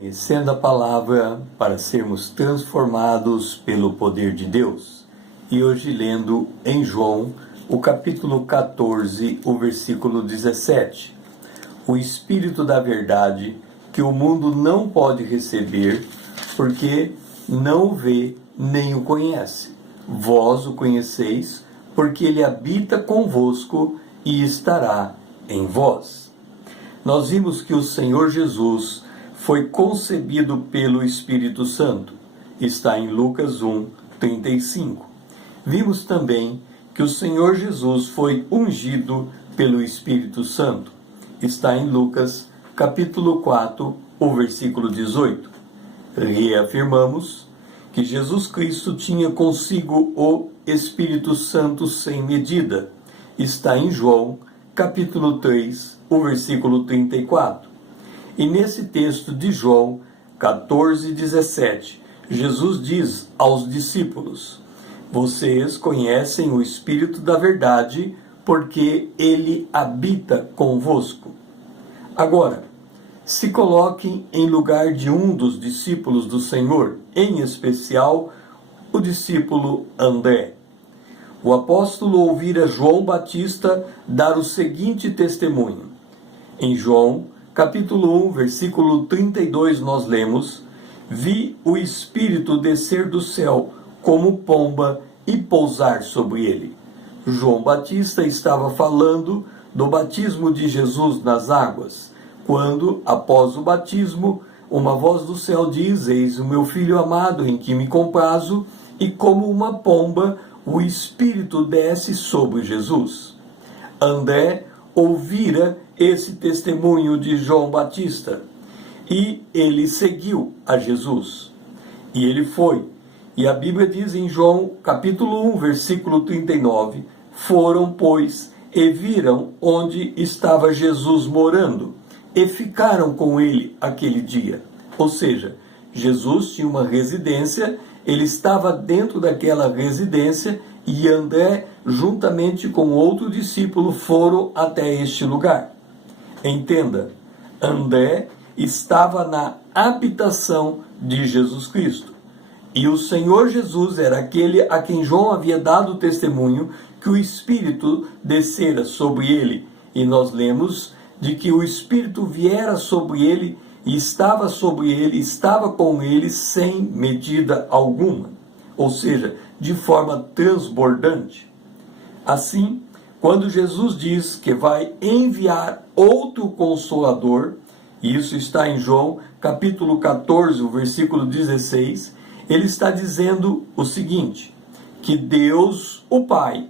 Conhecendo a palavra para sermos transformados pelo poder de Deus. E hoje lendo em João, o capítulo 14, o versículo 17. O Espírito da verdade, que o mundo não pode receber, porque não o vê nem o conhece. Vós o conheceis, porque ele habita convosco e estará em vós. Nós vimos que o Senhor Jesus foi concebido pelo Espírito Santo. Está em Lucas 1, 35. Vimos também que o Senhor Jesus foi ungido pelo Espírito Santo. Está em Lucas, capítulo 4, o versículo 18. Reafirmamos que Jesus Cristo tinha consigo o Espírito Santo sem medida. Está em João, capítulo 3, o versículo 34. E nesse texto de João 14, 17, Jesus diz aos discípulos: vocês conhecem o Espírito da verdade, porque ele habita convosco. Agora, se coloquem em lugar de um dos discípulos do Senhor, em especial o discípulo André. O apóstolo ouvira João Batista dar o seguinte testemunho. Em João, capítulo 1, versículo 32, nós lemos: vi o Espírito descer do céu como pomba e pousar sobre ele. João Batista estava falando do batismo de Jesus nas águas, quando, após o batismo, uma voz do céu diz: eis o meu filho amado em que me comprazo, e como uma pomba, o Espírito desce sobre Jesus. André ouvira esse testemunho de João Batista e ele seguiu a Jesus. E ele foi. E a Bíblia diz em João, capítulo 1, versículo 39, foram, pois, e viram onde estava Jesus morando, e ficaram com ele aquele dia. Ou seja, Jesus tinha uma residência, ele estava dentro daquela residência, e André, juntamente com outro discípulo, foram até este lugar. Entenda, André estava na habitação de Jesus Cristo. E o Senhor Jesus era aquele a quem João havia dado testemunho que o Espírito descera sobre ele. E nós lemos de que o Espírito viera sobre ele e estava sobre ele, estava com ele sem medida alguma. Ou seja, de forma transbordante. Assim, quando Jesus diz que vai enviar outro Consolador, e isso está em João, capítulo 14, o versículo 16, ele está dizendo o seguinte, que Deus, o Pai,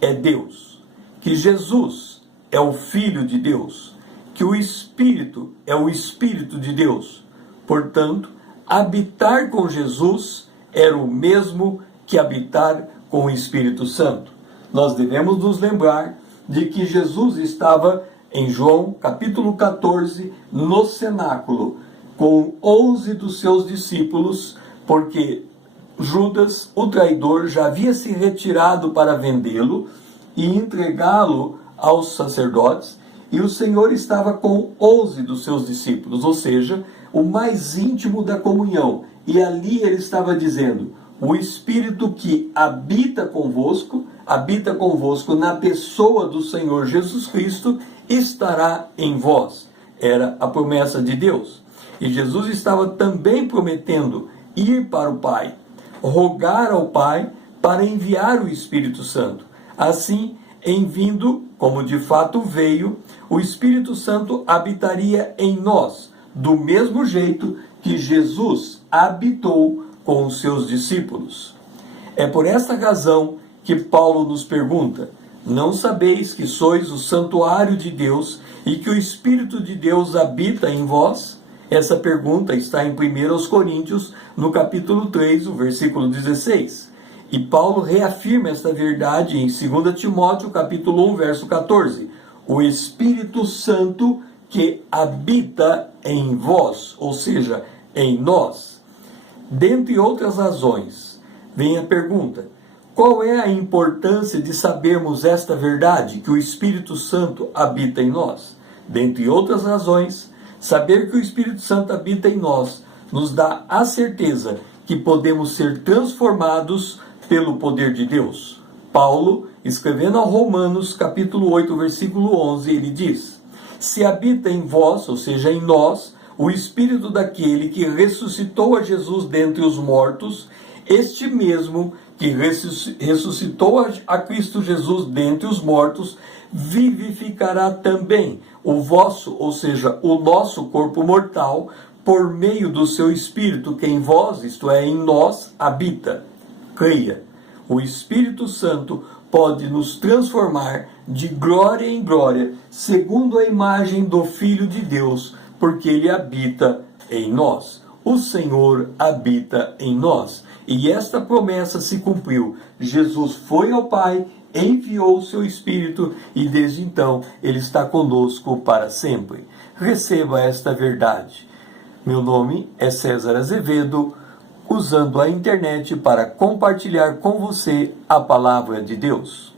é Deus, que Jesus é o Filho de Deus, que o Espírito é o Espírito de Deus. Portanto, habitar com Jesus era o mesmo que habitar com o Espírito Santo. Nós devemos nos lembrar de que Jesus estava em João, capítulo 14, no cenáculo, com 11 dos seus discípulos, porque Judas, o traidor, já havia se retirado para vendê-lo e entregá-lo aos sacerdotes, e o Senhor estava com 11 dos seus discípulos, ou seja, o mais íntimo da comunhão. E ali ele estava dizendo: o Espírito que habita convosco na pessoa do Senhor Jesus Cristo, estará em vós. Era a promessa de Deus. E Jesus estava também prometendo ir para o Pai, rogar ao Pai para enviar o Espírito Santo. Assim, em vindo, como de fato veio, o Espírito Santo habitaria em nós, do mesmo jeito que Jesus habitou com os seus discípulos. É por esta razão que Paulo nos pergunta: não sabeis que sois o santuário de Deus e que o Espírito de Deus habita em vós? Essa pergunta está em 1 Coríntios, no capítulo 3, o versículo 16. E Paulo reafirma esta verdade em 2 Timóteo, capítulo 1, verso 14. O Espírito Santo que habita em vós, ou seja, em nós. Dentre outras razões, vem a pergunta: qual é a importância de sabermos esta verdade, que o Espírito Santo habita em nós? Dentre outras razões, Saber que o Espírito Santo habita em nós nos dá a certeza que podemos ser transformados pelo poder de Deus. Paulo, escrevendo aos Romanos, capítulo 8, versículo 11, ele diz: se habita em vós, ou seja, em nós, o Espírito daquele que ressuscitou a Jesus dentre os mortos, este mesmo que ressuscitou a Cristo Jesus dentre os mortos, vivificará também o vosso, ou seja, o nosso corpo mortal, por meio do seu Espírito, que em vós, isto é, em nós, habita. Creia, o Espírito Santo pode nos transformar de glória em glória, segundo a imagem do Filho de Deus, porque ele habita em nós. O Senhor habita em nós. E esta promessa se cumpriu. Jesus foi ao Pai, enviou o seu Espírito e desde então ele está conosco para sempre. Receba esta verdade. Meu nome é César Azevedo, usando a internet para compartilhar com você a palavra de Deus.